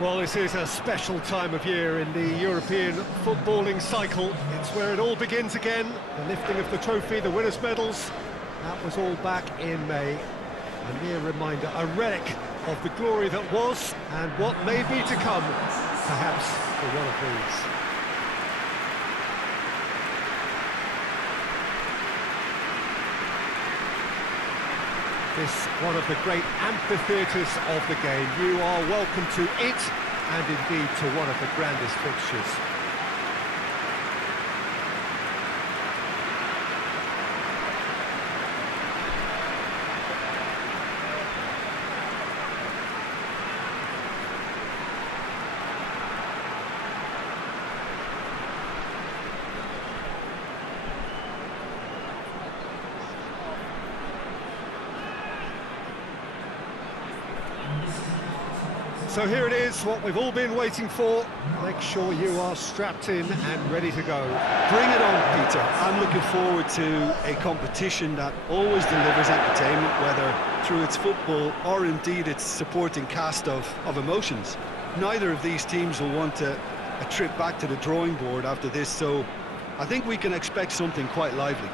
Well, this is a special time of year in the European footballing cycle. It's where it all begins again. The lifting of the trophy, the winners' medals. That was all back in May. A mere reminder, a relic of the glory that was and what may be to come, perhaps for one of these. This one of the great amphitheatres of the game. You are welcome to it, and indeed to one of the grandest fixtures. So here it is, what we've all been waiting for. Make sure you are strapped in and ready to go. Bring it on, Peter. I'm looking forward to a competition that always delivers entertainment, whether through its football or indeed its supporting cast of emotions. Neither of these teams will want a trip back to the drawing board after this, so I think we can expect something quite lively.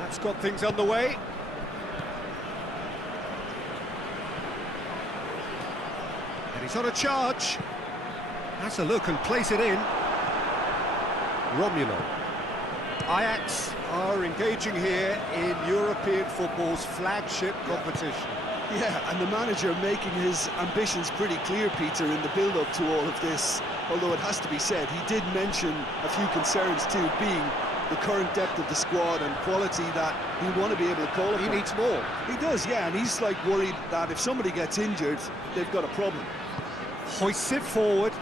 That's got things underway. And he's on a charge. Has a look and plays it in. Romulo. Ajax are engaging here in European football's flagship competition. Yeah, and the manager making his ambitions pretty clear, Peter, in the build-up to all of this. Although it has to be said, he did mention a few concerns too, being the current depth of the squad and quality that he want to be able to call upon. He needs more. He does, yeah, and he's like worried that if somebody gets injured, they've got a problem. Hoists it forward.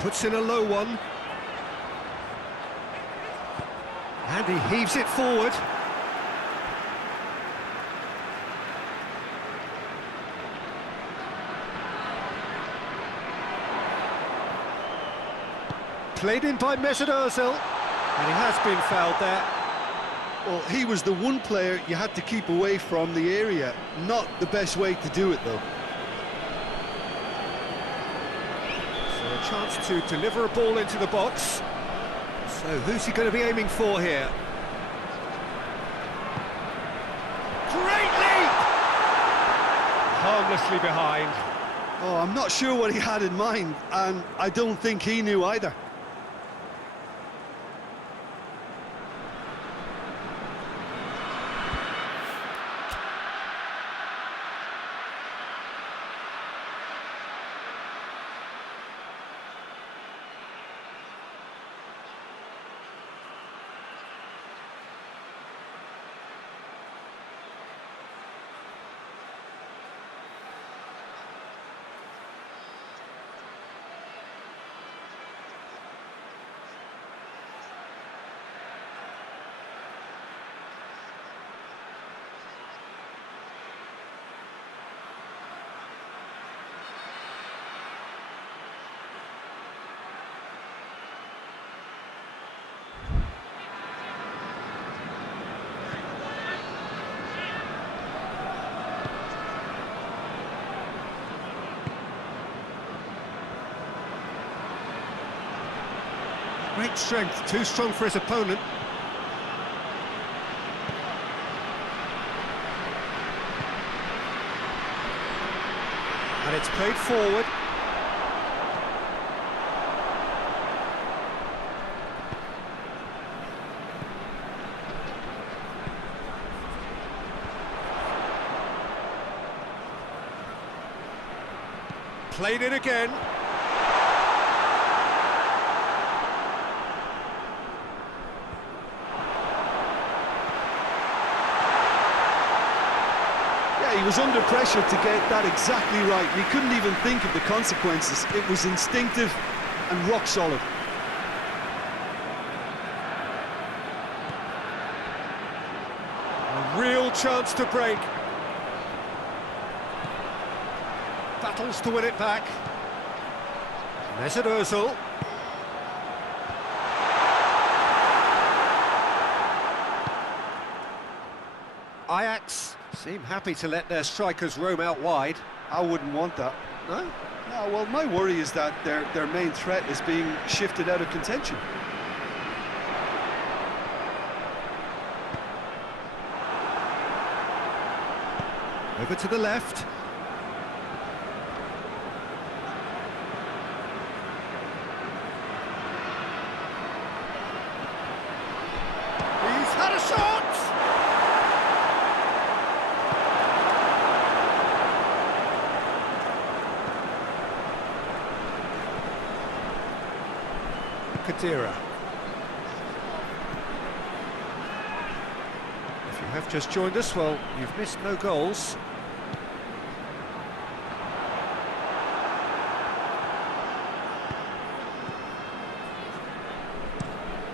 Puts in a low one. And he heaves it forward. Played in by Mesut Ozil, and he has been fouled there. Well, he was the one player you had to keep away from the area. Not the best way to do it, though. So a chance to deliver a ball into the box. So who's he going to be aiming for here? Great leap! Harmlessly behind. Oh, I'm not sure what he had in mind, and I don't think he knew either. Great strength, too strong for his opponent. And it's played forward. Played in again. He was under pressure to get that exactly right. He couldn't even think of the consequences. It was instinctive, and rock solid. A real chance to break. Battles to win it back. Mesut Ozil. Ajax seem happy to let their strikers roam out wide. I wouldn't want that. No? No, well, my worry is that their main threat is being shifted out of contention. Over to the left. He's had a shot! Kadira. If you have just joined us, well, you've missed no goals.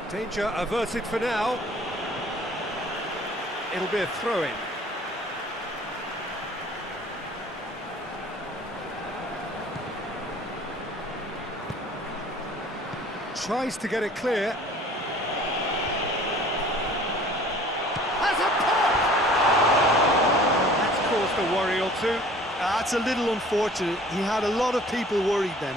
Danger averted for now. It'll be a throw-in. Tries to get it clear. Has a pop! That's caused a worry or two. That's a little unfortunate. He had a lot of people worried then.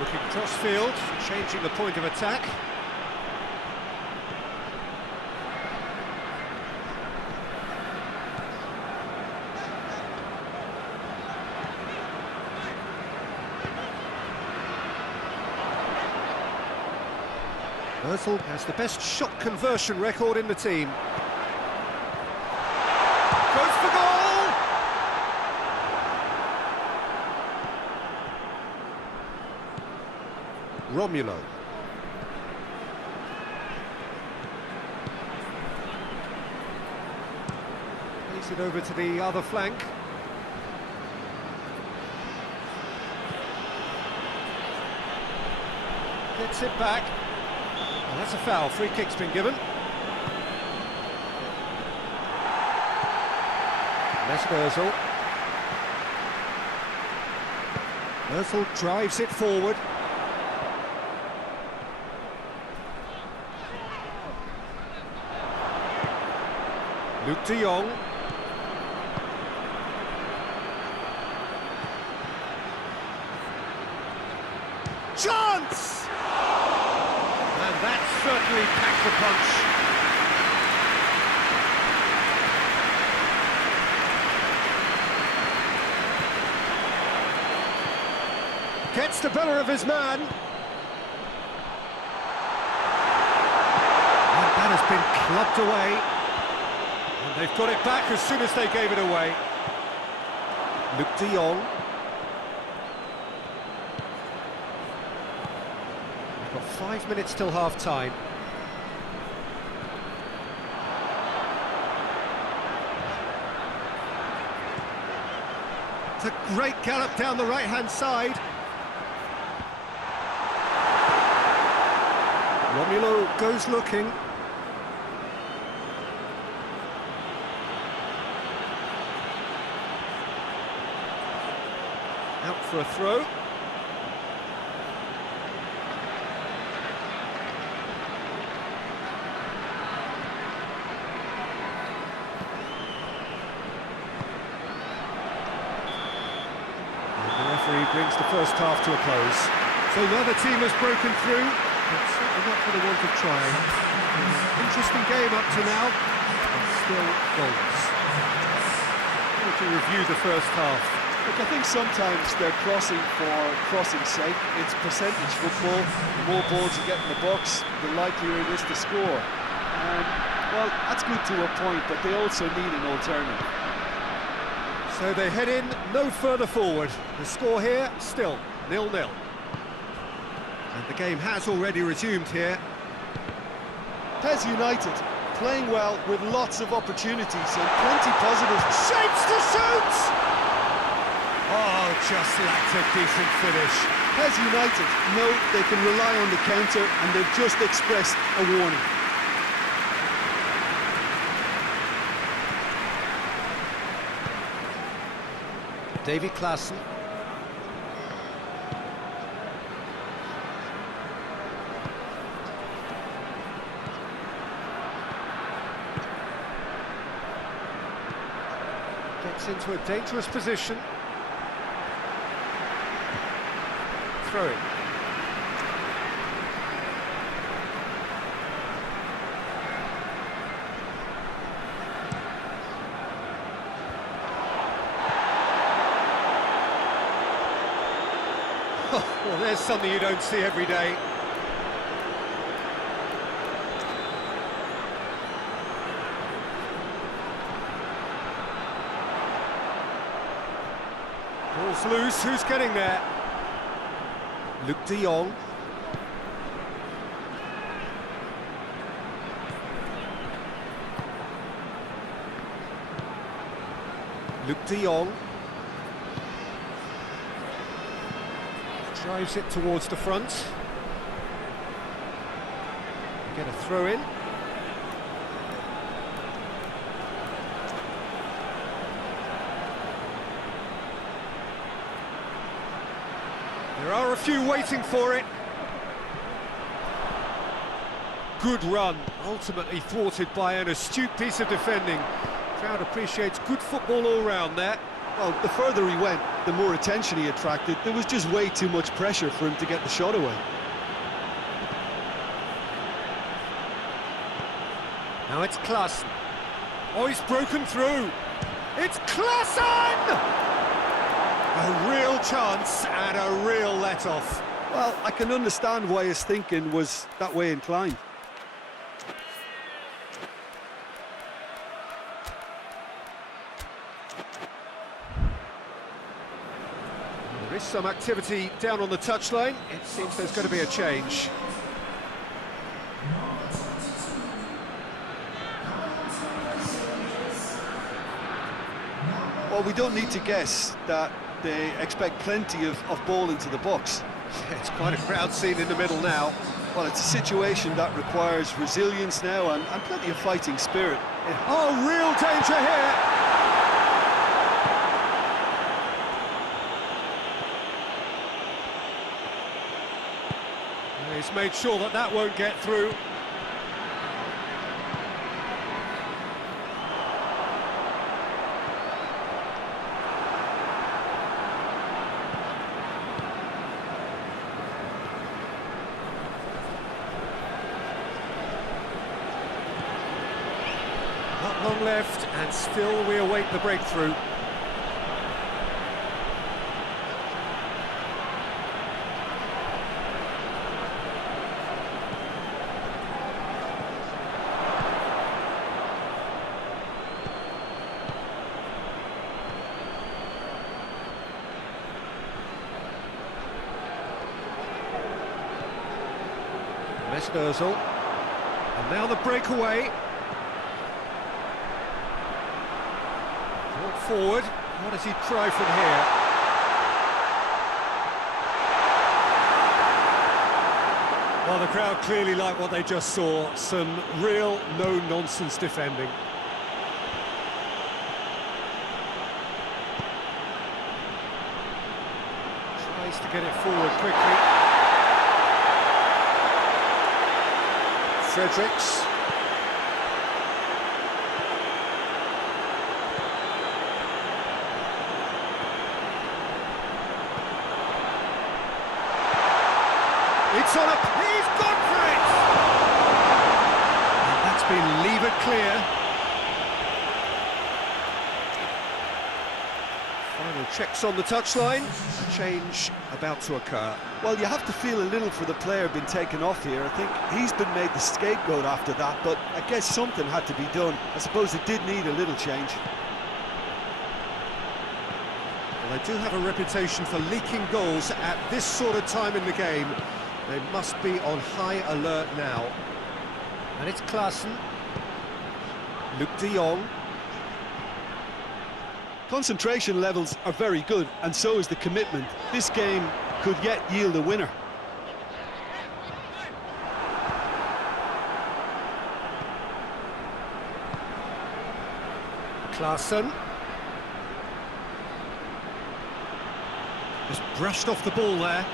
Looking cross-field, changing the point of attack. Ozil has the best shot conversion record in the team. Goes for goal! Romulo. Plays it over to the other flank. Gets it back. And that's a foul. Free kick's been given. Mesut Ozil. Ozil drives it forward. Luke de Jong. Chance! And that certainly packs a punch. Gets the better of his man. And that has been clubbed away. And they've got it back as soon as they gave it away. Luke de Jong. We've got 5 minutes till half-time. It's a great gallop down the right-hand side. Romulo goes looking. Out for a throw. And the referee brings the first half to a close. So neither team has broken through, but certainly not for the want of trying. Interesting game up to now, but still goals. To review the first half. Look, I think sometimes they're crossing for crossing's sake. It's percentage football. The more balls you get in the box, the likelier it is to score. Well, that's good to a point, but they also need an alternative. So they head in no further forward. The score here, still 0-0. And the game has already resumed here. PES United playing well with lots of opportunities and plenty positives. Shapes to shoot! Oh, just lacked a decent finish. PES United know they can rely on the counter, and they've just expressed a warning. Davy Klaassen. Gets into a dangerous position. Throw it. Well, there's something you don't see every day. Ball's loose, who's getting there? Luc de Jong. Luc de Jong. Drives it towards the front. Get a throw in. There are a few waiting for it. Good run, ultimately thwarted by an astute piece of defending. Crowd appreciates good football all round there. Well, the further he went, the more attention he attracted. There was just way too much pressure for him to get the shot away. Now it's Klaassen. Oh, he's broken through. It's Klaassen! A real chance and a real let-off. Well, I can understand why his thinking was that way inclined. There is some activity down on the touchline. It seems there's going to be a change. Well, we don't need to guess that they expect plenty of ball into the box. It's quite a crowd scene in the middle now. Well, it's a situation that requires resilience now and plenty of fighting spirit. Oh, real danger here! He's made sure that that won't get through. Not long left, and still we await the breakthrough. Mesnerzl, and now the breakaway. Brought forward. What does he try from here? Well, the crowd clearly like what they just saw. Some real no-nonsense defending. Tries to get it forward quickly. Fredericks. It's on up, he's gone for it! And that's been levered clear. Final checks on the touchline. A change about to occur. Well, you have to feel a little for the player being taken off here. I think he's been made the scapegoat after that, but I guess something had to be done. I suppose it did need a little change. Well, they do have a reputation for leaking goals at this sort of time in the game. They must be on high alert now. And it's Klaassen. Luc de Jong. Concentration levels are very good, and so is the commitment. This game could yet yield a winner. Klaassen. Just brushed off the ball there.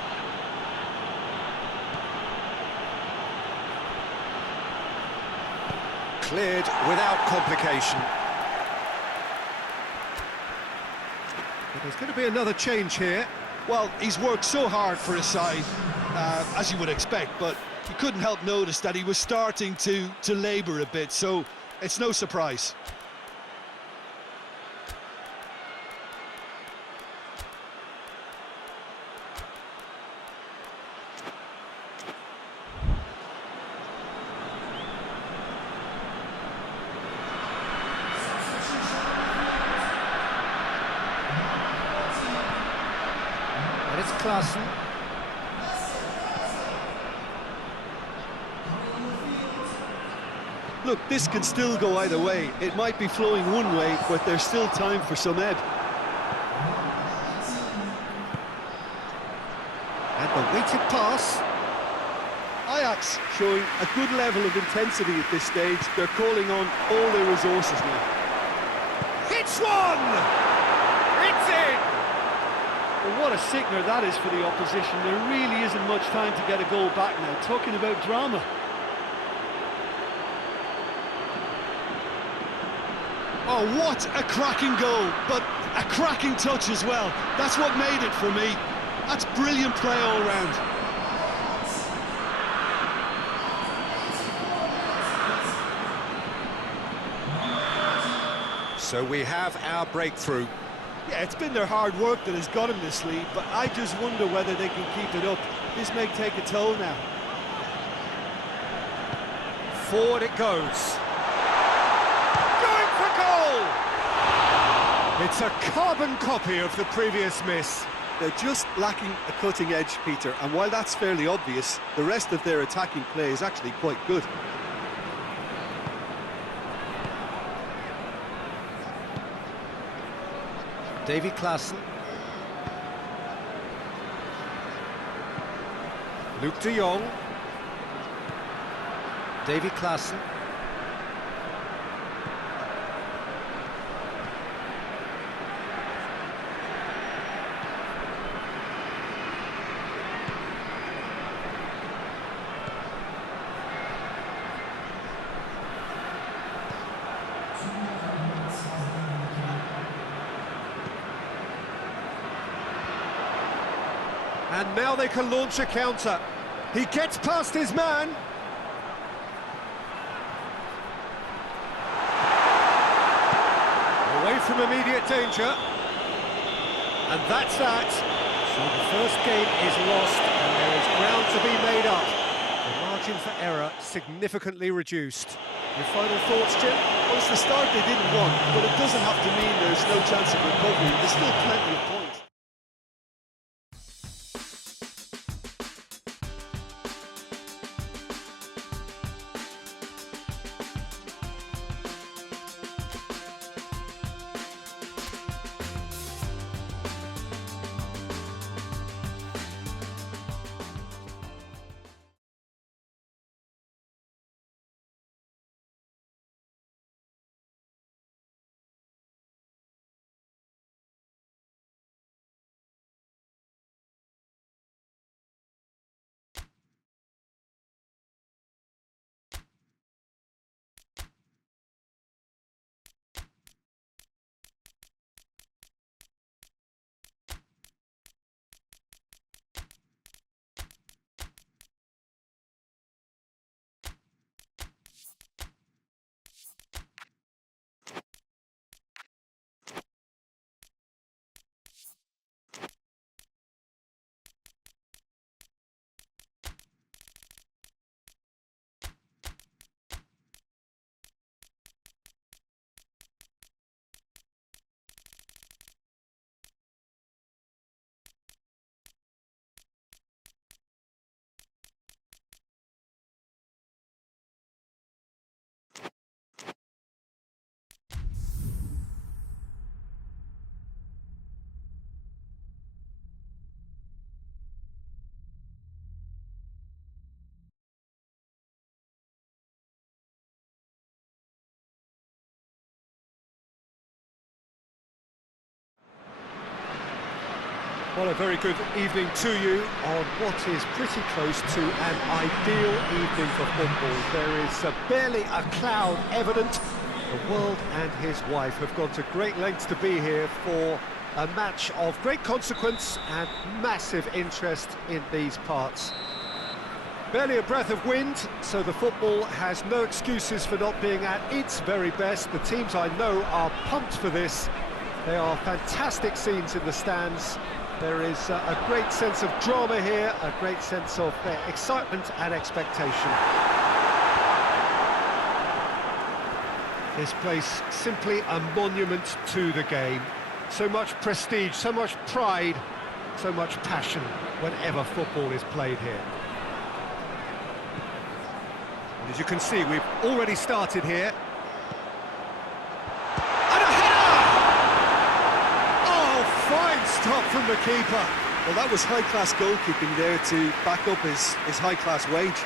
Cleared without complication. But there's going to be another change here. Well, he's worked so hard for his side, as you would expect, but you couldn't help notice that he was starting to labour a bit, so it's no surprise. It's Klaassen. Look, this can still go either way. It might be flowing one way, but there's still time for some ebb. And the weighted pass. Ajax showing a good level of intensity at this stage. They're calling on all their resources now. Hits one! It's in! Well, what a sickener that is for the opposition. There really isn't much time to get a goal back now. Talking about drama. Oh, what a cracking goal, but a cracking touch as well. That's what made it for me. That's brilliant play all round. So we have our breakthrough. Yeah, it's been their hard work that has got them this lead, but I just wonder whether they can keep it up. This may take a toll now. Forward it goes. Going for goal! It's a carbon copy of the previous miss. They're just lacking a cutting edge, Peter, and while that's fairly obvious, the rest of their attacking play is actually quite good. Davy Klaassen. Luc de Jong. Davy Klaassen. And now they can launch a counter. He gets past his man. Away from immediate danger. And that's that. So the first game is lost and there is ground to be made up. The margin for error significantly reduced. Your final thoughts, Jim? Well, it's the start they didn't want, but it doesn't have to mean there's no chance of recovery. There's still plenty of points. Well, a very good evening to you on what is pretty close to an ideal evening for football. There is barely a cloud evident. The world and his wife have gone to great lengths to be here for a match of great consequence and massive interest in these parts. Barely a breath of wind, so the football has no excuses for not being at its very best. The teams I know are pumped for this. They are fantastic scenes in the stands. There is a great sense of drama here, a great sense of excitement and expectation. This place simply a monument to the game. So much prestige, so much pride, so much passion whenever football is played here. And as you can see, we've already started here. Fine stop from the keeper. Well, that was high-class goalkeeping there to back up his high-class wage.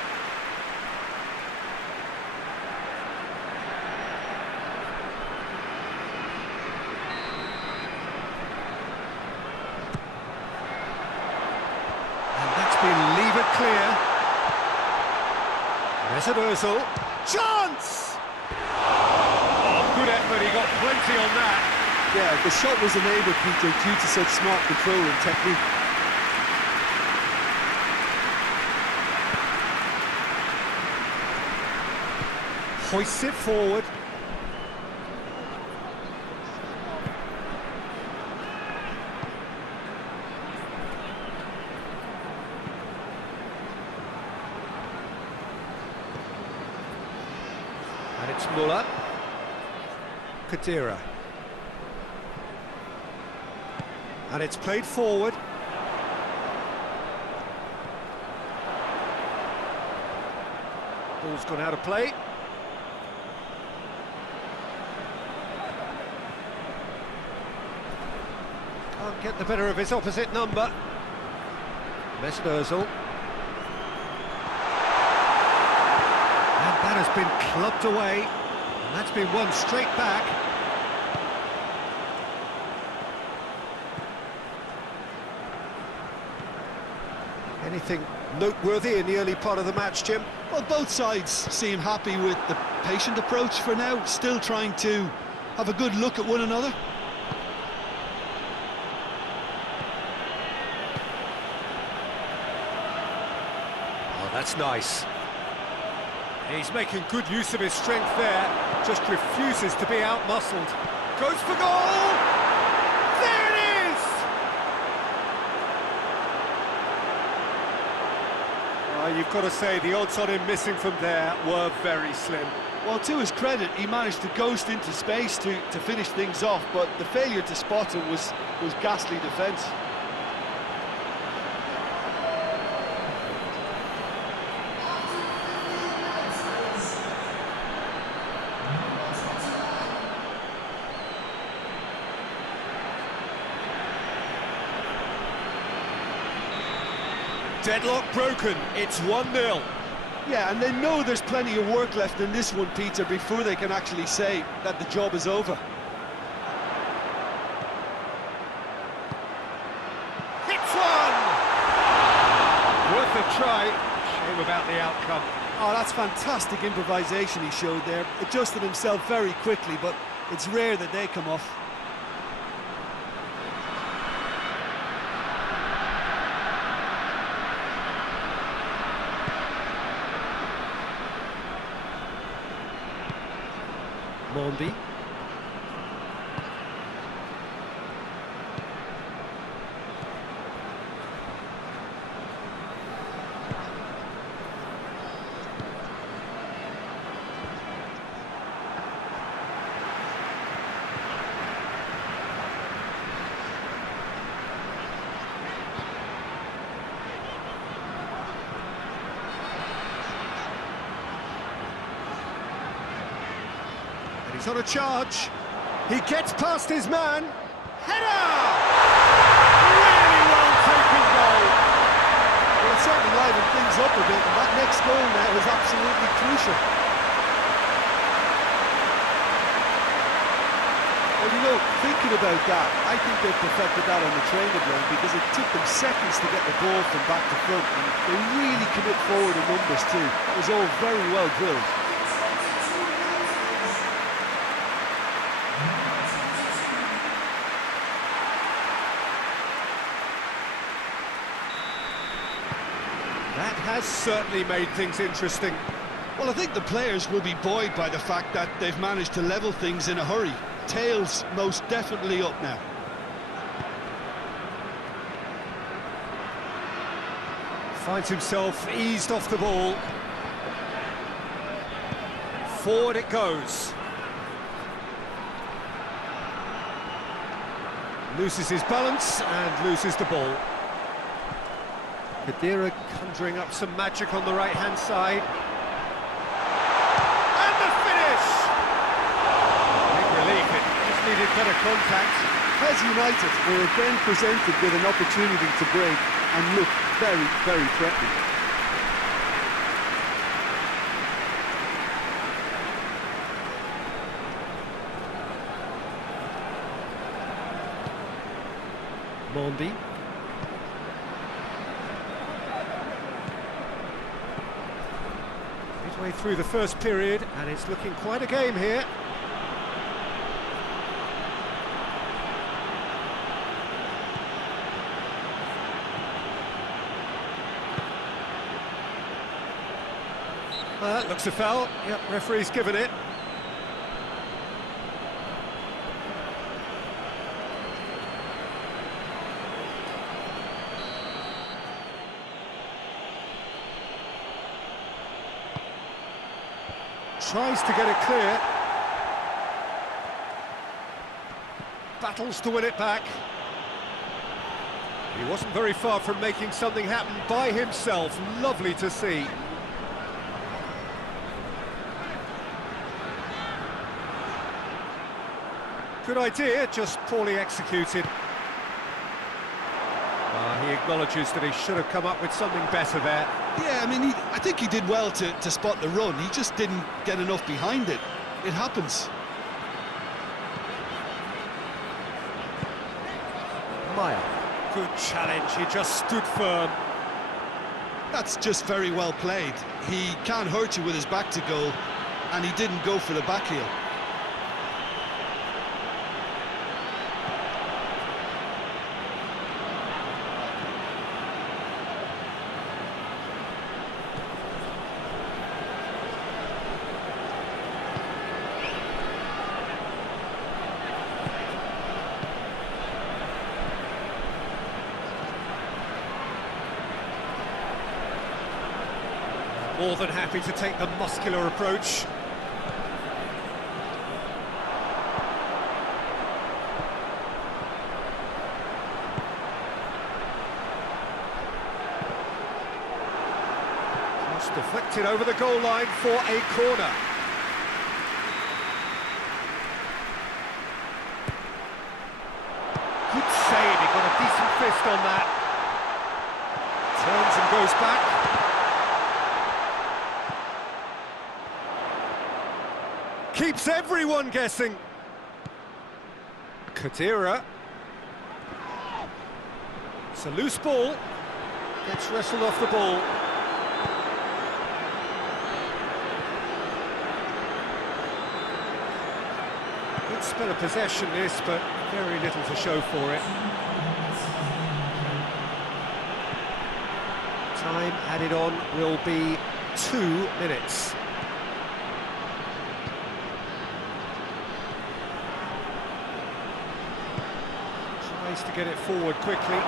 And that's been levered clear. Mesut Ozil. Chance! Oh, good effort, he got plenty on that. Yeah, the shot was enabled, Peter, due to such smart control and technique. Hoists it forward. And it's Muller. Kadira. And it's played forward. Ball's gone out of play. Can't get the better of his opposite number. Mesut Ozil. And that has been clubbed away. And that's been won straight back. Anything noteworthy in the early part of the match, Jim? Well, both sides seem happy with the patient approach for now, still trying to have a good look at one another. Oh, that's nice. He's making good use of his strength there, just refuses to be out-muscled. Goes for goal! There it is! You've got to say, the odds on him missing from there were very slim. Well, to his credit, he managed to ghost into space to finish things off, but the failure to spot him was ghastly defence. Deadlock broken, it's 1-0. Yeah, and they know there's plenty of work left in this one, Peter, before they can actually say that the job is over. Hits one! Worth a try. Shame about the outcome. Oh, that's fantastic improvisation he showed there. Adjusted himself very quickly, but it's rare that they come off. Mondi. He's on a charge. He gets past his man. Header! Really well taken goal. Well, it certainly livened things up a bit, and that next goal now is absolutely crucial. Well, you know, thinking about that, I think they perfected that on the training ground because it took them seconds to get the ball from back to front, and they really commit forward in numbers too. It was all very well drilled. That has certainly made things interesting. Well, I think the players will be buoyed by the fact that they've managed to level things in a hurry. Tails most definitely up now. Finds himself eased off the ball. Forward it goes. Loses his balance and loses the ball. Khedira conjuring up some magic on the right-hand side. And the finish! Big relief, it just needed better contact. PES United were again presented with an opportunity to break and look very, very threatening. Mondi. Midway through the first period, and it's looking quite a game here. Looks a foul. Yep, referee's given it. Tries to get it clear. Battles to win it back. He wasn't very far from making something happen by himself. Lovely to see. Good idea, just poorly executed. He acknowledges that he should have come up with something better there. Yeah, I mean, I think he did well to spot the run. He just didn't get enough behind it. It happens. Maya, good challenge, he just stood firm. That's just very well played. He can't hurt you with his back to goal, and he didn't go for the back heel. More than happy to take the muscular approach. Just deflected over the goal line for a corner. Good save, he got a decent fist on that. Turns and goes back. Keeps everyone guessing. Khedira. It's a loose ball. Gets wrestled off the ball. Good spell of possession this, but very little to show for it. Time added on will be 2 minutes. To get it forward quickly.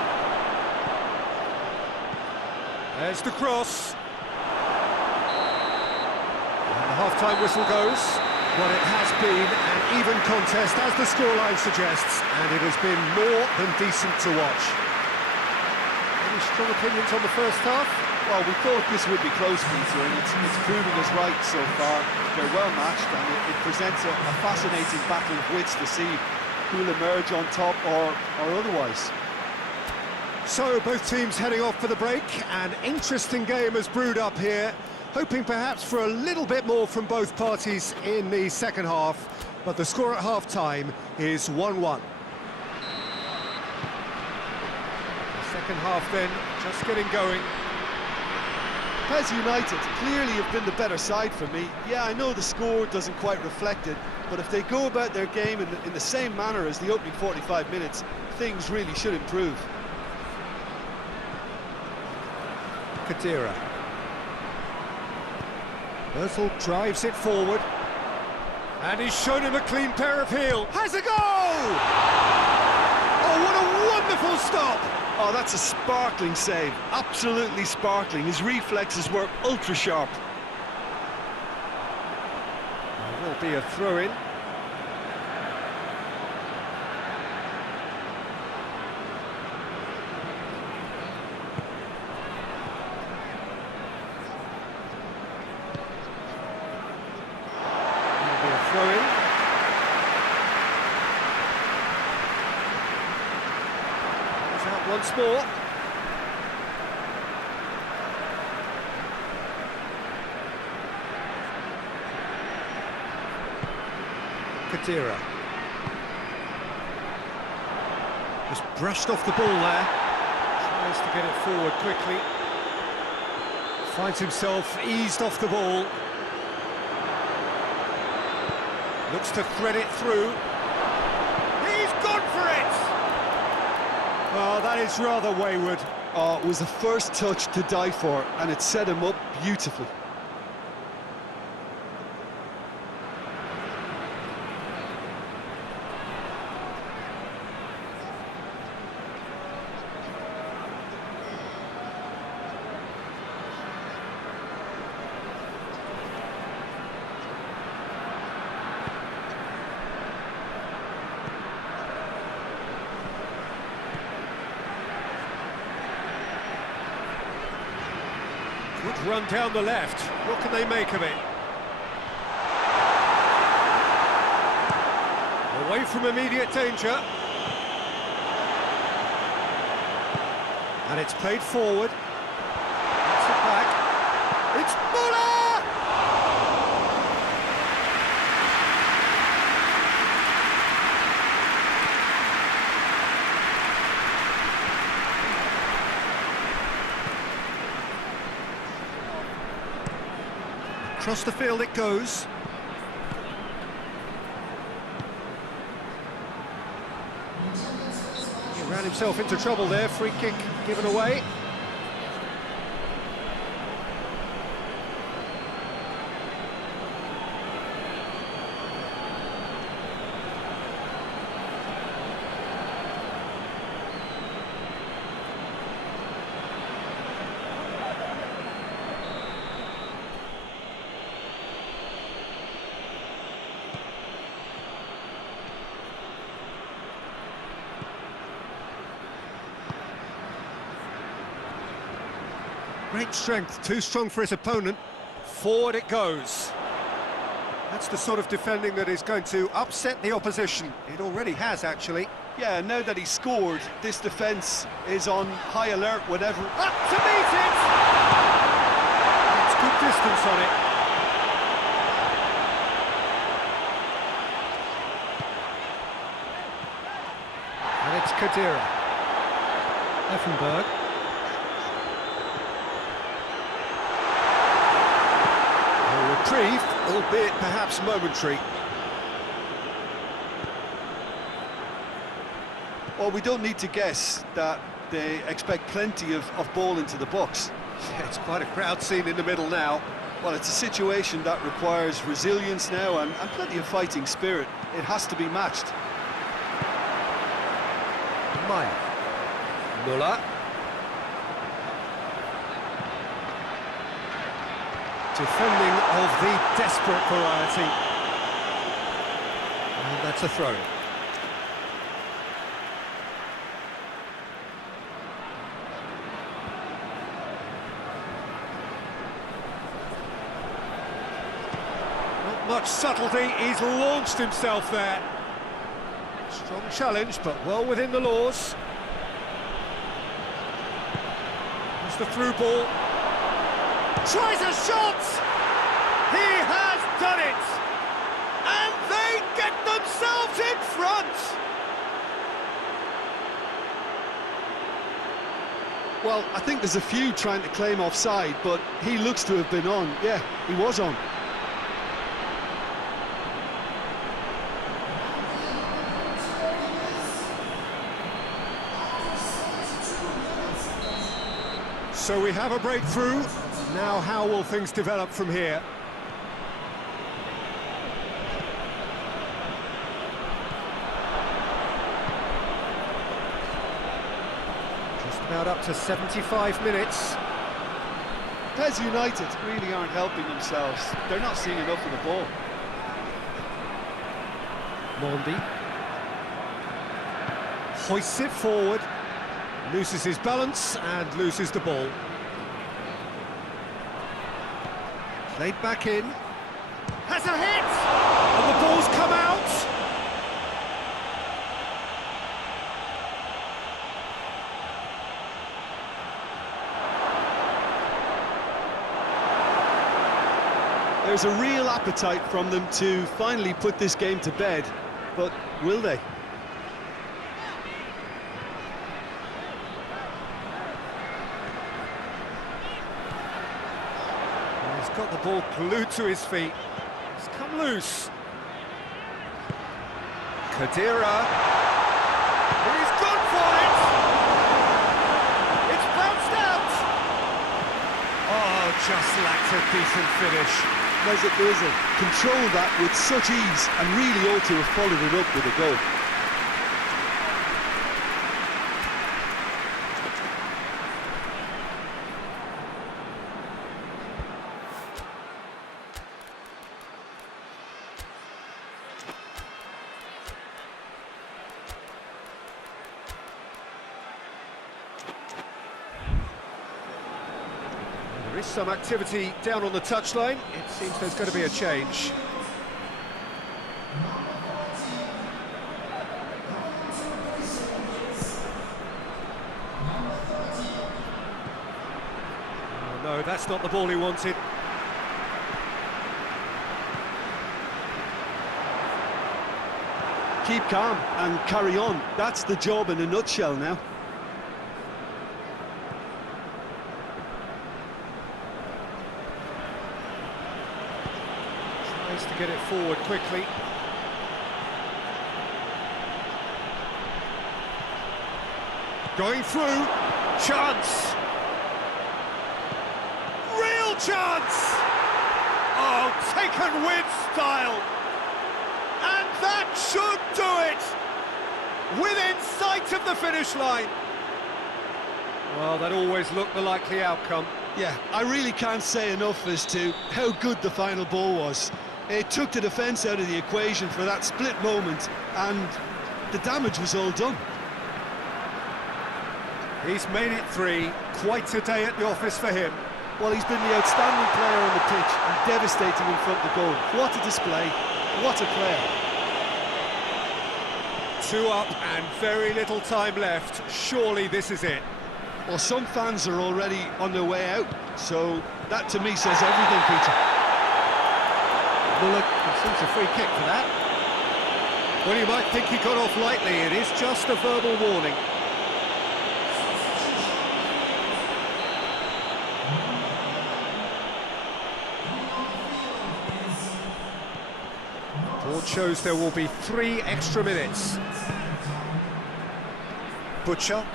There's the cross. And the half-time whistle goes. Well, it has been an even contest, as the scoreline suggests, and it has been more than decent to watch. Any strong opinions on the first half? Well, we thought this would be close, Peter, and it's proving us right so far. They're well matched, and it presents a fascinating battle of wits to see who'll emerge on top or otherwise. So both teams heading off for the break. An interesting game has brewed up here, hoping perhaps for a little bit more from both parties in the second half. But the score at half-time is 1-1. Second half then, just getting going. PES United clearly have been the better side for me. Yeah, I know the score doesn't quite reflect it, but if they go about their game in the same manner as the opening 45 minutes, things really should improve. Kadira. Özil drives it forward. And he's shown him a clean pair of heels. Has a goal! Oh, what a wonderful stop! Oh, that's a sparkling save, absolutely sparkling. His reflexes were ultra-sharp. There will be a throw-in. There'll be a throw-in. Out once more. Kadira. Just brushed off the ball there. Tries to get it forward quickly. Finds himself eased off the ball. Looks to thread it through. He's gone for it! Oh, that is rather wayward. Oh, it was the first touch to die for, and it set him up beautifully. Good run down the left. What can they make of it? Away from immediate danger. And it's played forward. It's it back. It's Muller! Across the field it goes. He ran himself into trouble there, free kick given away. Great strength, too strong for his opponent. Forward it goes. That's the sort of defending that is going to upset the opposition. It already has, actually. Yeah, now that he's scored, this defence is on high alert whenever... Up to meet it! It's good distance on it. And it's Kadira. Effenberg. Reprieve, albeit perhaps momentary. Well, we don't need to guess that they expect plenty of ball into the box. Yeah, it's quite a crowd scene in the middle now. Well, it's a situation that requires resilience now and plenty of fighting spirit. It has to be matched. Meyer. Muller. Defending of the desperate variety. And that's a throw. Not much subtlety, he's launched himself there. Strong challenge, but well within the laws. It's the through ball. Tries a shot! He has done it! And they get runs! Well, I think there's a few trying to claim offside, but he looks to have been on. Yeah, he was on. So we have a breakthrough. Now how will things develop from here? Just about up to 75 minutes. PES United really aren't helping themselves. They're not seeing enough of the ball. Mondi hoists it forward, loses his balance and loses the ball. Played back in. Has a hit! And the ball's come out! There's a real appetite from them to finally put this game to bed, but will they? He's got the ball glued to his feet. It's come loose. Khedira. He's gone for it! It's bounced out! Oh, just lacked a decent finish. Mesut Ozil controlled that with such ease and really ought to have followed it up with a goal. There is some activity down on the touchline. It seems there's going to be a change. Oh, no, that's not the ball he wanted. Keep calm and carry on. That's the job in a nutshell now. Tries to get it forward quickly. Going through. Chance! Real chance! Oh, taken with style! And that should do it! Within sight of the finish line! Well, that always looked the likely outcome. Yeah, I really can't say enough as to how good the final ball was. It took the defence out of the equation for that split moment, and the damage was all done. He's made it 3, quite a day at the office for him. Well, he's been the outstanding player on the pitch and devastating in front of the goal. What a display, what a player. 2 up and very little time left. Surely this is it. Well, some fans are already on their way out, so that to me says everything, Peter. Bullock receives a free kick for that. Well, you might think he got off lightly. It is just a verbal warning. Board shows there will be 3 extra minutes. Butcher.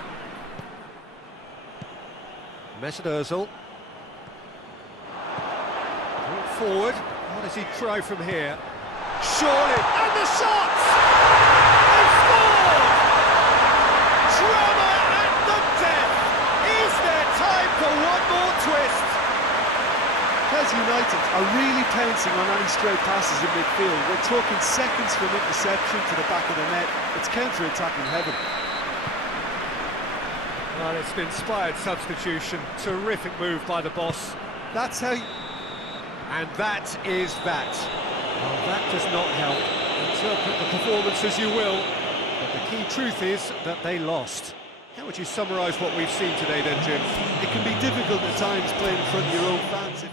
Mesut Ozil. Brought forward. What does he try from here? Surely! And the shot! They scored! Drama at the death! Is there time for one more twist? PES United are really pouncing on any stray passes in midfield. We're talking seconds from interception to the back of the net. It's counter-attacking heaven. Well, it's an inspired substitution. Terrific move by the boss. That's how you... And that is that. Well, that does not help. Interpret the performance as you will, but the key truth is that they lost. How would you summarise what we've seen today then, Jim? It can be difficult at times playing in front of your own fans.